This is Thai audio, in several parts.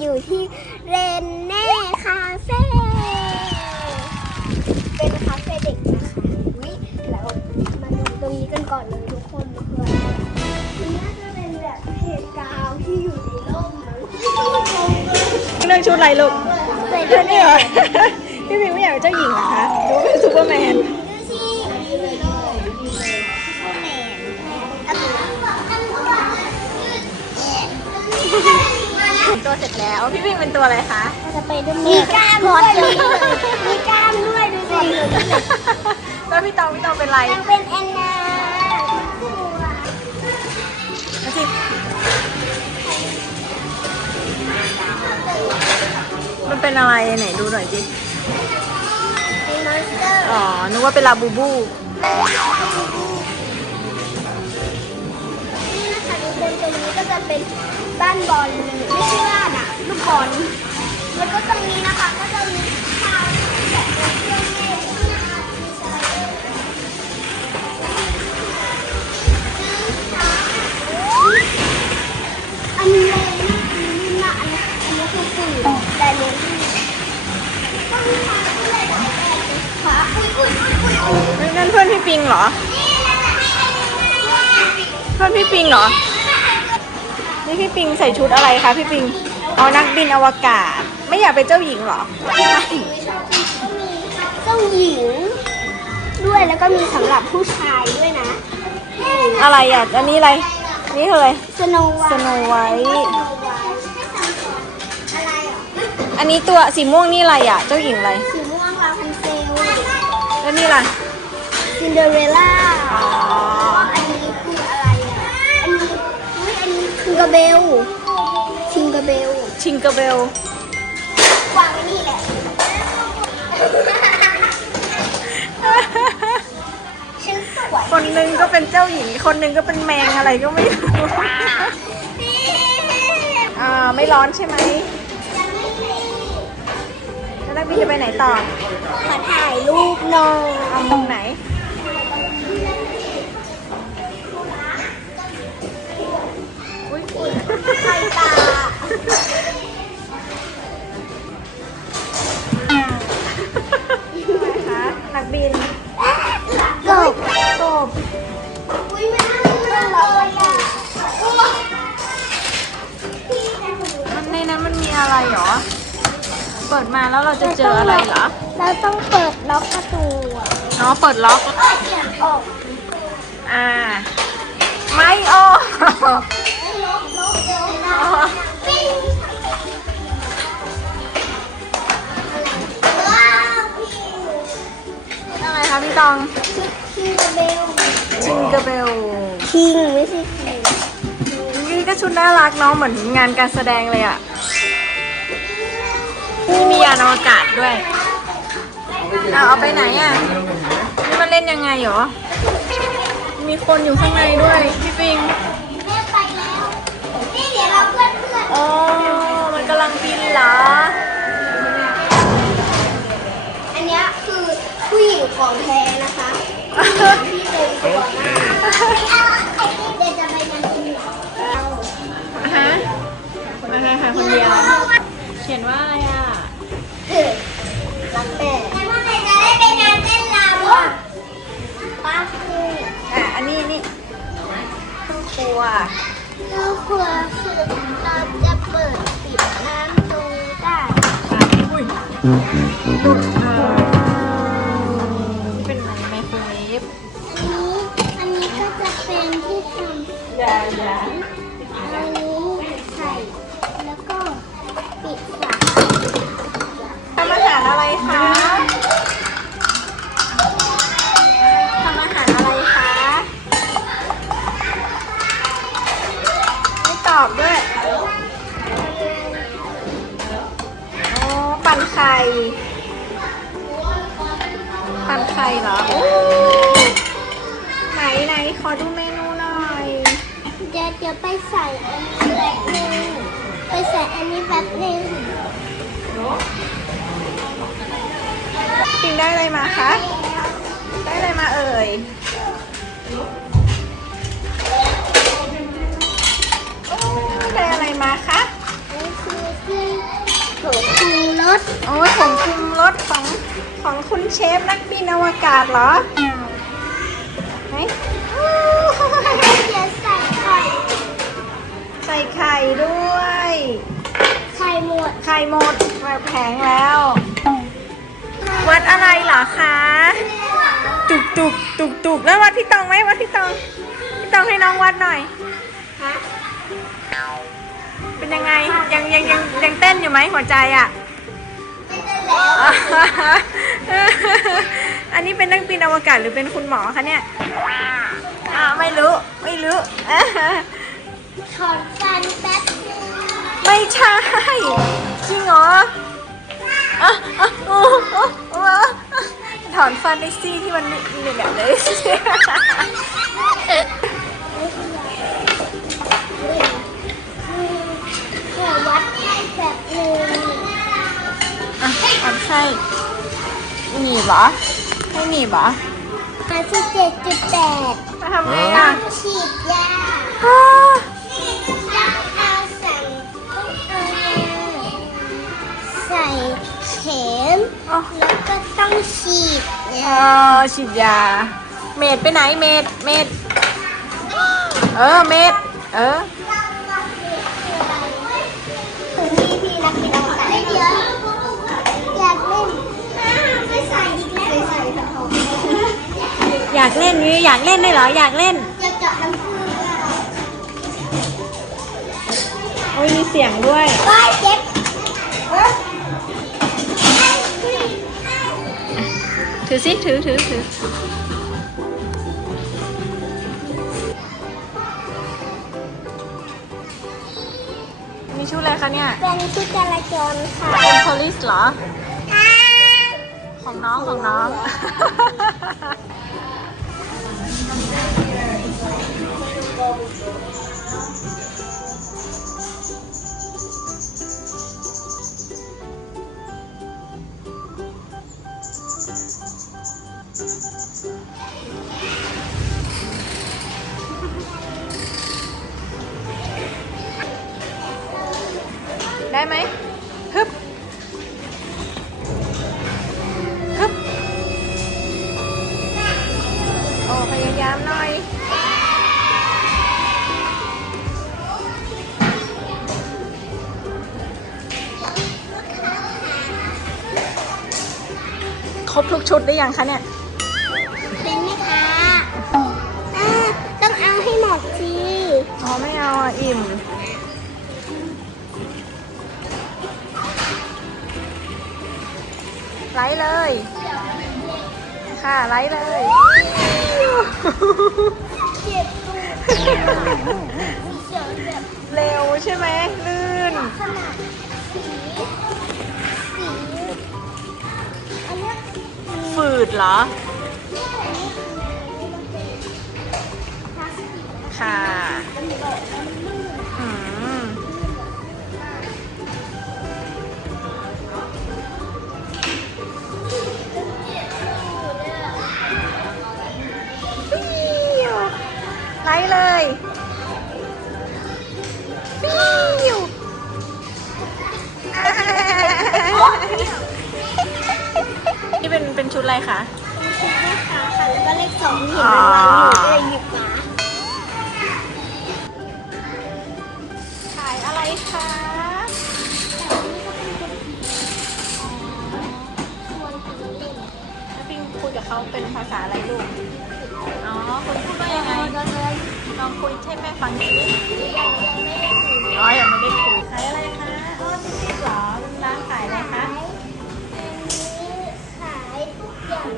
อยู่ที่เรนเน่คาเฟ่เป็นคาเฟ่เด็กนะคะวิเรามาดูตรงนี้กันก่อนเลยทุกคนมาคืออะไรมันน่าจะเป็นแบบเพจกาวที่อยู่ในร่มมั้งเรื่องชุดอะไรลูกใส่ชุด้วดยนี่เหรอพี่พิมไม่อยากเป็นเจ้าหญิงเหรอคะหรือว่าเป็นซูเปอร์แมนดูสิ ตัวเสร็จแล้ว พี่พิมเป็นตัวอะไรคะจะไปดูมีกล้ามด้วยมีกล้ามด้วยดูสิแล้วพี่ตองพี่ตองเป็นอะไรยังเป็นแอนนามาสิมันเป็นอะไรไหนดูหน่อยสิเป็นมอนสเตอร์อ๋อนึกว่าเป็นลาบูบูนี่นะคะทุกคนตรงนี้ก็จะเป็น บ้านบอลเลยไม่ใช่บ้านอะลูกบอลแล้วก็ตรงนี้นะคะก็จะมีทางแบบเครื่องเล่นนะคะมีสไลเดอร์อันนี้เลยนะอันนี้นะอันนี้อันนี้คือฝุ่นแต่อันนี้ต้องมีทางที่หลายแบบค่ะอุ้ยอุ้ยอุ้ยอุ้ยอุ้ยนั่นเพื่อนพี่ปิงเหรอ เพื่อนพี่ปิงเหรอ นี่พี่ปิงใส่ชุดอะไรคะพี่ปิงเอานักบินอวกาศ ไม่อยากเป็นเจ้าหญิงเหรอ เจ้าหญิง ด้วยแล้วก็มีสำหรับผู้ชายด้วยนะอะไรอะอันนี้อะไร นี่คืออะไรสโนไวสโนไวท์อะไรอะอันนี้ตัวสีม่วงนี่อะไรอะ เจ้าหญิงอะไร สีม่วงลาพันเซลแล้วนี่ล่ะซินเดอเรลล่าอ๋ออันนี้คือ กอร์เบลทิงเกอร์เบล ชิงเกอร์เบลวางไว้นี่แหละ ฉันสวยคนหนึงก็เป็นเจ้าหญิง คนหนึงก็เป็นแมงอะไรก็ไม่รู้อ่าไม่ร้อนใช่ไหมแล้วนักบินจะไปไหนต่อ ขอถ่ายรูปหน่อยเอามุมไหน บินกบกบอุ้ยมันน่ารักเลยอะมันในนั้นมันมีอะไรเหรอ เปิดมาแล้วเราจะเจออะไรเหรอ เราต้องเปิดล็อกประตูอะอ๋อเปิดล็อก ออก อ่า ไม่ออก คะพี่ตองคิงเบลจิงเกอร์เบลคิงไม่ใช่คิงนี่ก็ชุดน่ารักเนาะเหมือนงานการแสดงเลยอะนี่มียานอวกาศด้วยเอาเอาไปไหนอะนี่มันเล่นยังไงเหรอ มีคนอยู่ข้างในด้วยพี่ปิงแม่ไปแล้วนี่เดี๋ยวเราเพื่อนเพื่อนอ๋อ มันกำลังบินเหรอ เป็นไมโครเวฟอันนี้อันนี้ก็จะเป็นที่ทำอย่าอย่าอันนี้ใส่แล้วก็ปิดฝาทำอาหารอะไรคะ ไข่ปั่นไข่เหรอโอ้ไหนไหนขอดูเมนูหน่อย เดี๋ยวเดี๋ยวไปใส่อันนี้แป๊บนึงไปใส่อันนี้แป๊บนึงปิงได้อะไรมาคะ ได้อะไรมาเอ่ย โอ้ยของคุมรถของของคุณเชฟนักบินอวกาศเหรอไหนเดี๋ยวใส่ไข่ใส่ไข่ด้วย ไข่หมด ไข่หมดแบบแผงแล้ว วัดอะไรเหรอคะ ตุกตุกตุกตุกแล้ววัดพี่ตองไหมวัดพี่ตอง พี่ตองให้น้องวัดหน่อยฮะเป็นยังไงยังยังยังยังเต้นอยู่ไหมหัวใจอะไม่ได้แล้ว อันนี้เป็นนักบินอวกาศหรือเป็นคุณหมอคะเนี่ยอ่าไม่รู้ ไม่รู้ถอนฟันแป๊บนึงไม่ใช่จริงเหรออะอะโอ้โอ้โอ้ถอนฟันในซี่ที่มันมีแบบเลย ขอวัดแบบหนึ่ง อะ ถอนไส้หนีบเหรอให้หนีบเหรอมาที่เจ็ดจุดแปดมาทำไงอะฉีดยาอ้าต้องเอาใส่ต้องเอาใส่เข็มอ๋อแล้วก็ต้องฉีดเอยาอฉีดยา เมดไปไหนเมดเมดเออเมดเออ ถึงพี่พี่นักบินอวกาศเดี๋ยวอยากเล่นไม่ใส่อีกแล้วไม่ใส่กระทง อยากเล่นนี่อยากเล่นด้วยเหรออยากเล่นอยากเจาะน้ำผึ้งอะโอ้ยมีเสียงด้วยว้ายเจ็บเอ้ยถือสิถือถือถือมีชุดอะไรคะเนี่ย เป็นชุดจราจรค่ะเป็น police เหรอ ของน้องของน้อง ได้ไหมฮึบฮึบโอ้พยายามหน่อยครบทุกชุดได้ยังคะเนี่ยเป็นไหมคะอ่าต้องเอาให้หมดสิอ๋อไม่เอาอะ อิ่ม ไลฟ์เลย ค่ะไลฟ์เลย เจ็บตัวเสียวแบบเร็วใช่ไหมลื่น ขนาดสีสีอันเนี้ยฝืดเหรอค่ะ ไล่เลยปิ้วอ่านี่เป็นเป็นชุดอะไรคะเป็นชุดแม่ค้าค่ะ แล้วก็เลขสองเห็นมันวางอยู่ก็เลยหยิบมาขายอะไรคะแล้วปิงคุยกับเขาเป็นภาษาอะไรลูก อ๋อคุณพูดว่ายังไงลองคุยให้แม่ฟังสิอ๋อยังไม่ได้คุยขายอะไรคะอ๋อจิ๊บเหรอเป็นร้านขายอะไรคะ ขายทุกอย่าง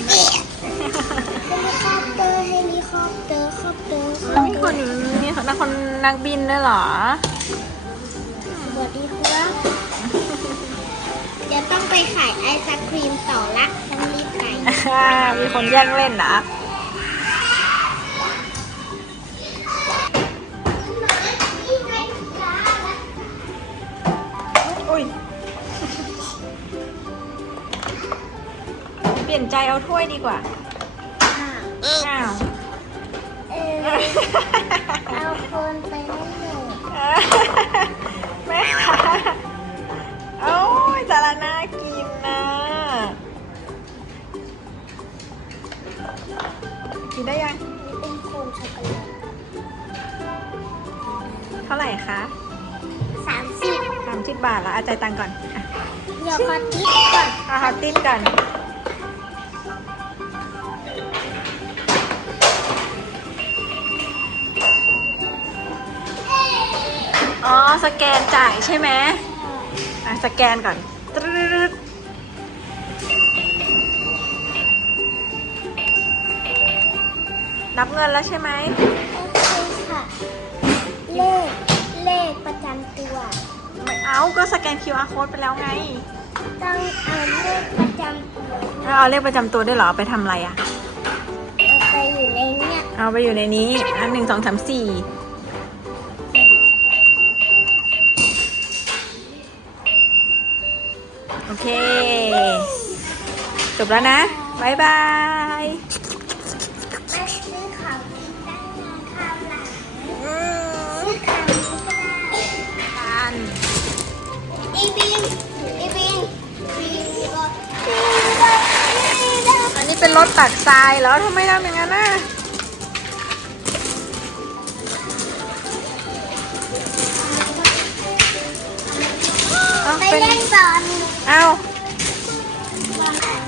งเพลงด้วยเฮลิคอปเตอร์เฮลิคอปเตอร์คอปเตอร์แล้วมีคนอยู่มีนักคนนักบินด้วยเหรอ สวัสดีครับ เดี๋ยวต้องไปขายไอศครีมต่อละต้องรีบไป มีคนแย่งเล่นนะ นใจเอาถ้วยดีกว่า อ้าว เออเอาคนไปให้หนูแม่คะโอ้ยจาระน่ากินนะ กินได้ยัง นี่เป็นโคนช็อกโกแลตเท่าไหร่คะสามสิบสามสิบบาทแล้วอาจ่ายตังค์ก่อนอะเดี๋ยวขอติ๊กก่อน เอาฮอตติ้นก่อน สแกนจ่ายใช่ไหมอะสแกนก่อนตรึดนับเงินแล้วใช่ไหมโอเคค่ะ เลข เลขประจำตัว ไม่เอาก็สแกน QR code ไปแล้วไง ต้องเอาเลขประจำตัวแล้วเอาเลขประจำตัวได้วยเหรอไปทำอะไรอะเอาไปอยู่ในเนี้ย เอาไปอยู่ในนี้อันหนึ่งสองสามสี่ โอเค จบแล้วนะบายบายอันนี้เป็นรถตักทรายแล้วทำไมทำอย่างนั้นน่ะไปเป็นเล่นบอล เอา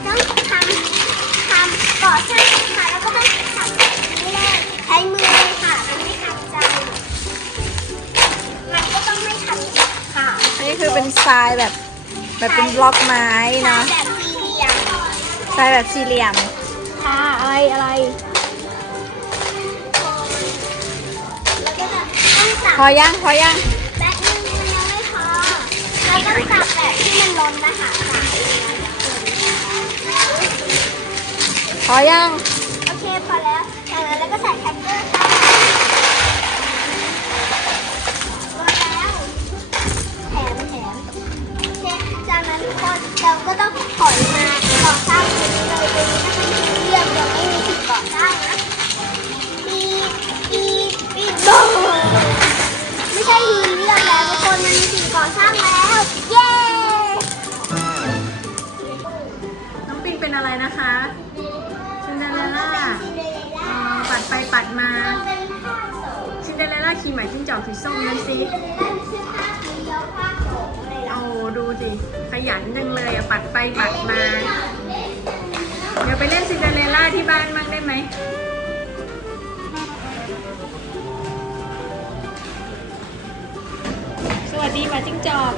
ต้องทำทำก่อสร้างค่ะแล้วก็ต้องทำแบบนี้เลยใช้มือเลยค่ะมันไม่ทำใจมันก็ต้องไม่ทำค่ะอันนี้คือเป็นทรายแบบ แบบเป็นบล็อกไม้เนาะแบบสี่เหลี่ยมทรายแบบสี่เหลี่ยมค่ะอะไรอะไรแล้วก็จะต้องตักพอยังพอยังแบบนึงมันยังไม่พอเราต้องตักแบบ ที่มันล้นนะคะพอยัง เดอเรลล่าขี่หมายจิ้งจอกสีส้มนั่นสิซินเดอเรลล่าเสื้อผ้าสีเขียวผ้าโสมอะไรล่ะเอาดูสิขยันจังเลยอะปัดไปปัดมา เดี๋ยวไปเล่นซินเดอเรลล่าที่บ้านมั่งได้ไหมสวัสดีหมาจิ้งจอก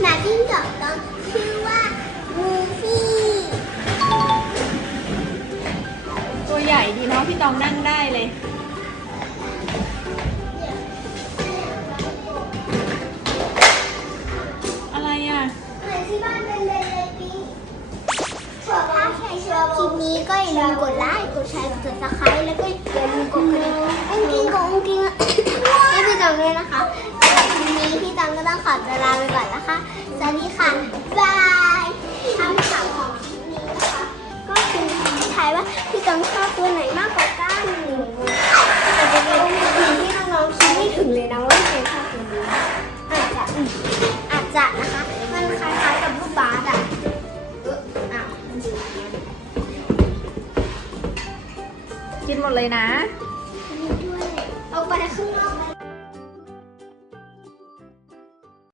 หมาจิ้งจอกต้องชื่อว่ามูฟี่ตัวใหญ่ดีเนาะพี่ตองนั่งได้เลย คลิปนี้ก็อย่าลืมกดไลค์กดแชร์กดซับสไคร้แล้วก็อย่าลืมกดกระดิ่งกุ้งกิ้งกุ้งกิ้งให้พี่ตังด้วยนะคะคลิปนี้พี่ตังก็ต้องขอตัวลาไปก่อนนะคะสวัสดีค่ะบ๊าย